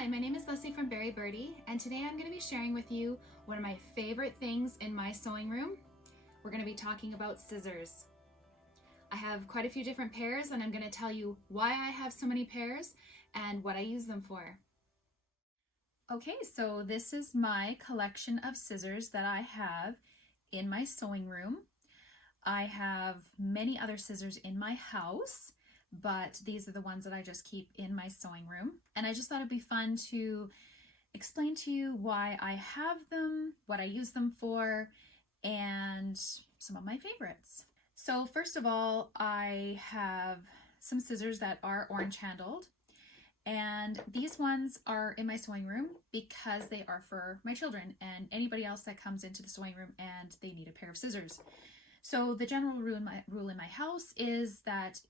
Hi, my name is Leslie from Berry Birdie, and today I'm going to be sharing with you one of my favorite things in my sewing room. We're going to be talking about scissors. I have quite a few different pairs, and I'm going to tell you why I have so many pairs and what I use them for. Okay, so this is my collection of scissors that I have in my sewing room. I have many other scissors in my house, but these are the ones that I just keep in my sewing room. And I just thought it'd be fun to explain to you why I have them, what I use them for, and some of my favorites. So first of all, I have some scissors that are orange handled. And these ones are in my sewing room because they are for my children and anybody else that comes into the sewing room and they need a pair of scissors. So the general rule in my house is that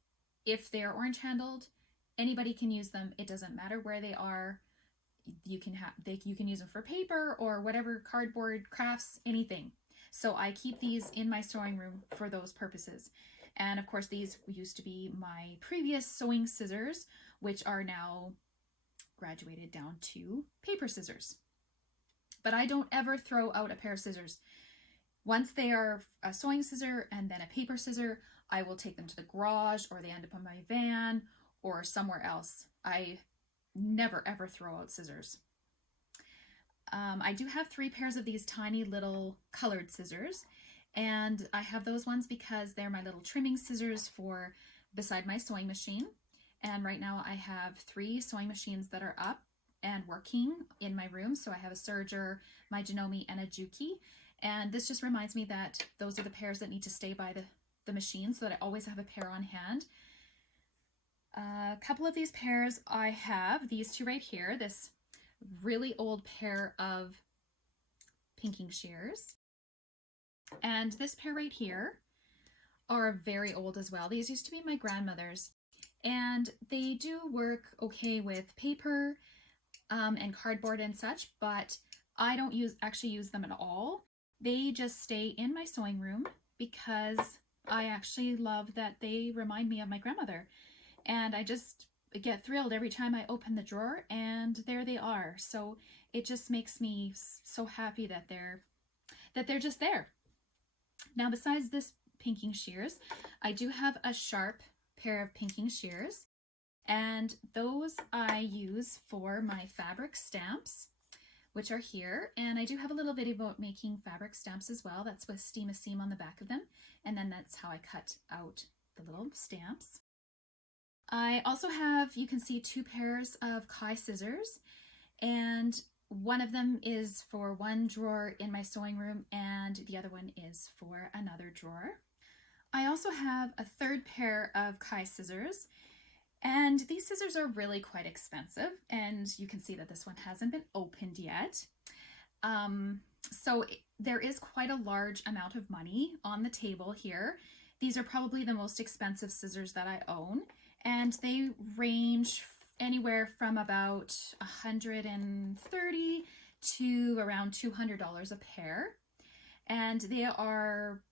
if they are orange handled, anybody can use them. It doesn't matter where they are. You can use them for paper or whatever, cardboard, crafts, anything. So I keep these in my sewing room for those purposes. And of course, these used to be my previous sewing scissors, which are now graduated down to paper scissors. But I don't ever throw out a pair of scissors. Once they are a sewing scissor and then a paper scissor, I will take them to the garage or they end up on my van or somewhere else. I never ever throw out scissors. I do have 3 pairs of these tiny little colored scissors, and I have those ones because they're my little trimming scissors for beside my sewing machine. And right now I have 3 sewing machines that are up and working in my room. So I have a Serger, my Janome, and a Juki. And this just reminds me that those are the pairs that need to stay by the machine so that I always have a pair on hand. A couple of these pairs I have, these 2 right here, this really old pair of pinking shears. And this pair right here are very old as well. These used to be my grandmother's. And they do work okay with paper and cardboard and such, but I don't actually use them at all. They just stay in my sewing room because I actually love that they remind me of my grandmother. And I just get thrilled every time I open the drawer and there they are. So it just makes me so happy that they're just there. Now, besides this pinking shears, I do have a sharp pair of pinking shears, and those I use for my fabric stamps, which are here. And I do have a little video about making fabric stamps as well. That's with Steam a Seam on the back of them, and then that's how I cut out the little stamps. I also have, you can see, 2 pairs of Kai scissors, and one of them is for one drawer in my sewing room and the other one is for another drawer. I also have a 3rd pair of Kai scissors, and these scissors are really quite expensive, and you can see that this one hasn't been opened yet. So there is quite a large amount of money on the table here. These are probably the most expensive scissors that I own, and they range anywhere from about $130 to around $200 a pair. And they are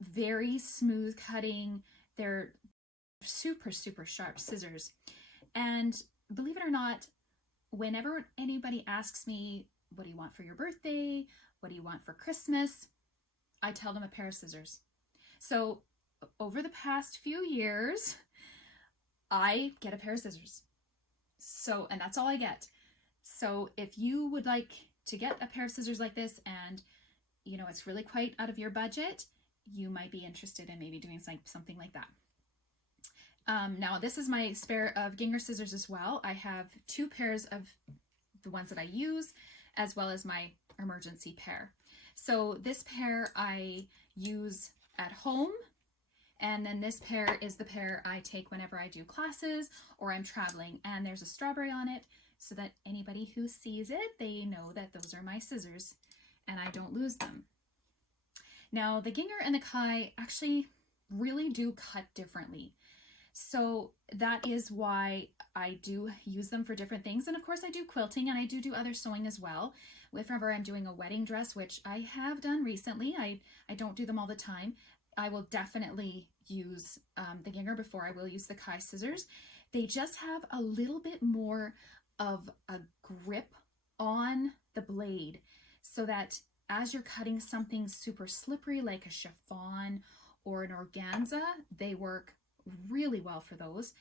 very smooth cutting. They're super, super sharp scissors. And believe it or not, whenever anybody asks me, what do you want for your birthday? What do you want for Christmas? I tell them a pair of scissors. So over the past few years, I get a pair of scissors. So, and that's all I get. So if you would like to get a pair of scissors like this and, you know, it's really quite out of your budget, you might be interested in maybe doing something like that. Now this is my spare of Gingher scissors as well. I have 2 pairs of the ones that I use, as well as my emergency pair. So this pair I use at home, and then this pair is the pair I take whenever I do classes or I'm traveling, and there's a strawberry on it so that anybody who sees it, they know that those are my scissors and I don't lose them. Now the Gingher and the Kai actually really do cut differently. So that is why I do use them for different things. And of course I do quilting and I do other sewing as well. Whenever I'm doing a wedding dress, which I have done recently, I don't do them all the time. I will definitely use the Gingher before I will use the Kai scissors. They just have a little bit more of a grip on the blade so that as you're cutting something super slippery like a chiffon or an organza, they work really well for those.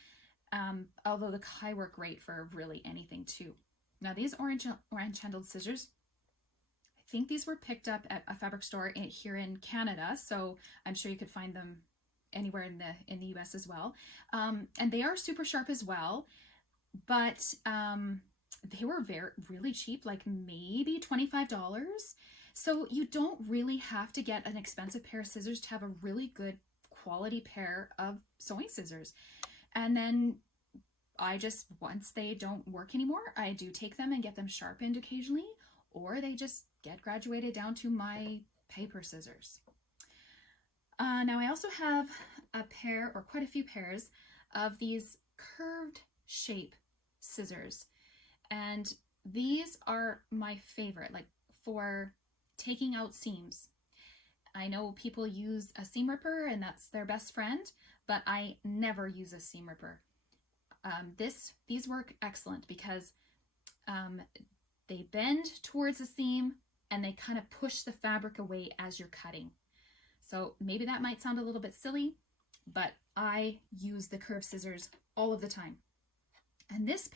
Although the Kai work great for really anything too. Now these orange handled scissors, I think these were picked up at a fabric store here in Canada, so I'm sure you could find them anywhere in the US as well. And they are super sharp as well, but they were really cheap, like maybe $25. So you don't really have to get an expensive pair of scissors to have a really good quality pair of sewing scissors. And then once they don't work anymore, I do take them and get them sharpened occasionally, or they just get graduated down to my paper scissors. Now I also have a pair, or quite a few pairs, of these curved shape scissors. And these are my favorite, like for taking out seams. I know people use a seam ripper and that's their best friend, but I never use a seam ripper. These work excellent because they bend towards the seam and they kind of push the fabric away as you're cutting. So maybe that might sound a little bit silly, but I use the curved scissors all of the time. And this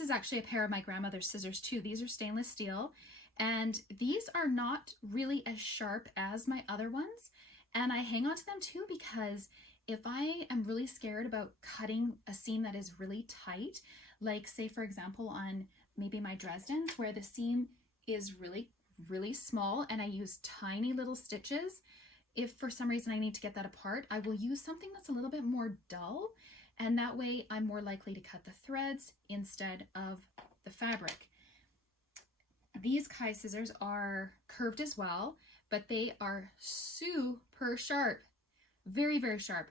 is actually a pair of my grandmother's scissors too. These are stainless steel, and these are not really as sharp as my other ones. And I hang on to them too because if I am really scared about cutting a seam that is really tight, like say for example on maybe my Dresdens where the seam is really, really small and I use tiny little stitches, if for some reason I need to get that apart, I will use something that's a little bit more dull, and that way I'm more likely to cut the threads instead of the fabric. These Kai scissors are curved as well, but they are super sharp, very, very sharp,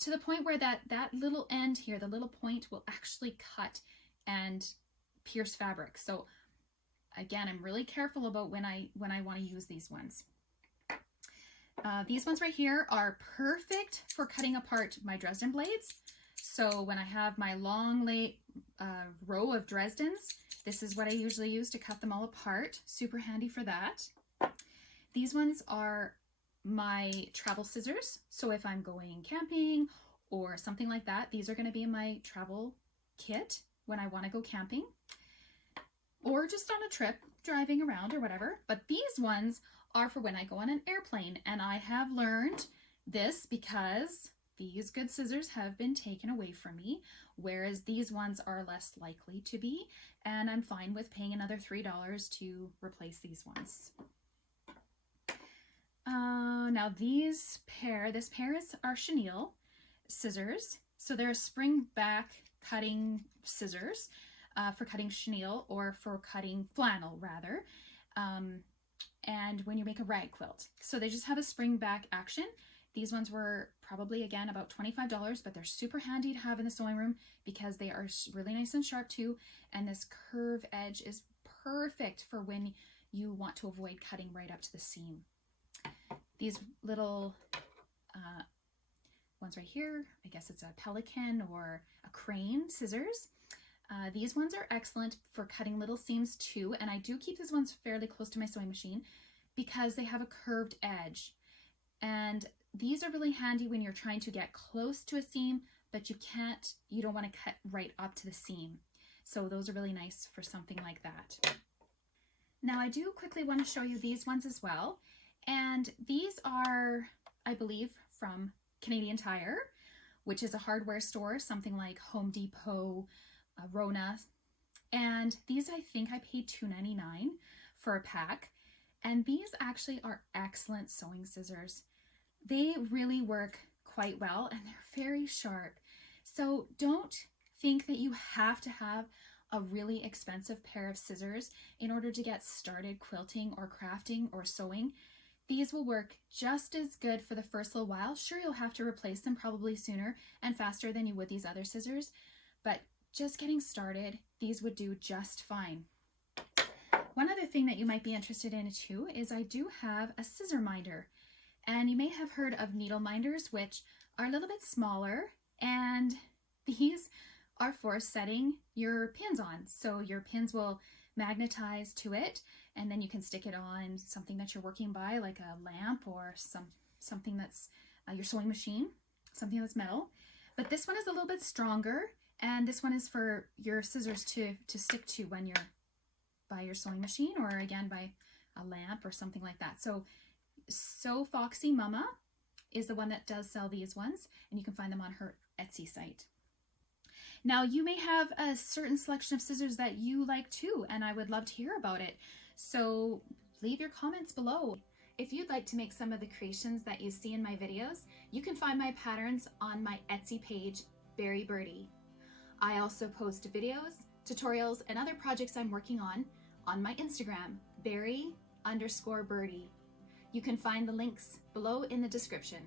to the point where that little end here, the little point, will actually cut and pierce fabric. So again, I'm really careful about when I want to use these ones. These ones right here are perfect for cutting apart my Dresden blades. So when I have my long row of Dresdens, this is what I usually use to cut them all apart. Super handy for that. These ones are my travel scissors. So if I'm going camping or something like that, these are going to be in my travel kit when I want to go camping or just on a trip driving around or whatever. But these ones are for when I go on an airplane, and I have learned this because these good scissors have been taken away from me, whereas these ones are less likely to be, and I'm fine with paying another $3 to replace these ones. Now this pair are chenille scissors. So they're spring back cutting scissors for cutting chenille, or for cutting flannel rather. And when you make a rag quilt. So they just have a spring back action. These ones were probably, again, about $25, but they're super handy to have in the sewing room because they are really nice and sharp too. And this curve edge is perfect for when you want to avoid cutting right up to the seam. These little ones right here, I guess it's a pelican or a crane scissors. These ones are excellent for cutting little seams too, and I do keep these ones fairly close to my sewing machine because they have a curved edge. And these are really handy when you're trying to get close to a seam, but you don't want to cut right up to the seam. So those are really nice for something like that. Now I do quickly want to show you these ones as well. And these are, I believe, from Canadian Tire, which is a hardware store, something like Home Depot, Rona. And these, I think I paid $2.99 for a pack. And these actually are excellent sewing scissors. They really work quite well and they're very sharp. So don't think that you have to have a really expensive pair of scissors in order to get started quilting or crafting or sewing. These will work just as good for the first little while. Sure, you'll have to replace them probably sooner and faster than you would these other scissors, but just getting started, these would do just fine. One other thing that you might be interested in too is I do have a scissor minder, and you may have heard of needle minders, which are a little bit smaller, and these are for setting your pins on. So your pins will magnetize to it, and then you can stick it on something that you're working by, like a lamp or something that's your sewing machine, something that's metal. But this one is a little bit stronger, and this one is for your scissors to stick to when you're by your sewing machine, or again by a lamp or something like that. So Sew Foxy Mama is the one that does sell these ones, and you can find them on her Etsy site. Now you may have a certain selection of scissors that you like too, and I would love to hear about it. So leave your comments below. If you'd like to make some of the creations that you see in my videos, you can find my patterns on my Etsy page, Berry Birdie. I also post videos, tutorials, and other projects I'm working on my Instagram, Berry_Birdie. You can find the links below in the description.